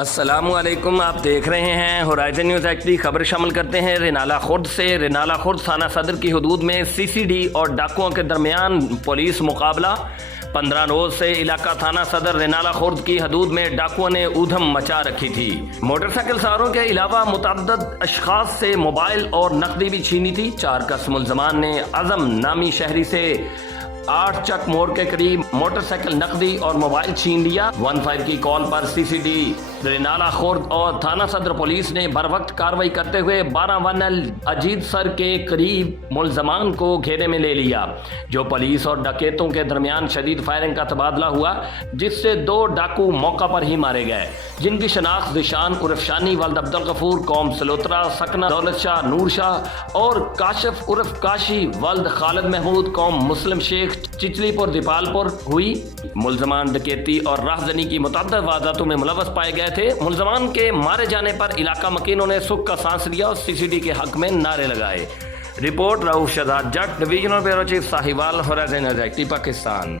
السلام علیکم، آپ دیکھ رہے ہیں ہورائزن نیوز ایچ ڈی۔ خبر شامل کرتے ہیں رینالہ خرد سے۔ رینالہ خرد تھانہ صدر کی حدود میں سی سی ڈی اور ڈاکوؤں کے درمیان پولیس مقابلہ۔ 15 روز سے علاقہ تھانہ صدر رینالہ خرد کی حدود میں ڈاکوؤں نے ادھم مچا رکھی تھی۔ موٹر سائیکل سواروں کے علاوہ متعدد اشخاص سے موبائل اور نقدی بھی چھینی تھی۔ 4 کس ملزمان نے اعظم نامی شہری سے 8 چک موڑ کے قریب موٹر سائیکل، نقدی اور موبائل چھین لیا۔ 15 کی کال پر سی سی ڈی رینالہ خرد اور تھانہ صدر پولیس نے بروقت کارروائی کرتے ہوئے 12 اجیت سر کے قریب ملزمان کو گھیرے میں لے لیا، جو پولیس اور ڈکیتوں کے درمیان شدید فائرنگ کا تبادلہ ہوا، جس سے 2 ڈاکو موقع پر ہی مارے گئے، جن کی شناخت ذیشان عرف شانی ولد عبدالغفور قوم سلوترا سکنہ دولت شاہ نور شاہ اور کاشف عرف کاشی ولد خالد محمود قوم مسلم شیخ چچلی پور دیپال پور ہوئی۔ ملزمان ڈکیتی اور راہزنی کی متعدد وارداتوں میں ملوث پائے گئے تھے۔ ملزمان کے مارے جانے پر علاقہ مکینوں نے سکھ کا سانس لیا اور سی سی ڈی کے حق میں نعرے لگائے۔ Report Rauf Shahzad Jatt, divisional bureau chief Sahiwal, Horizon News HD ڈی، پاکستان۔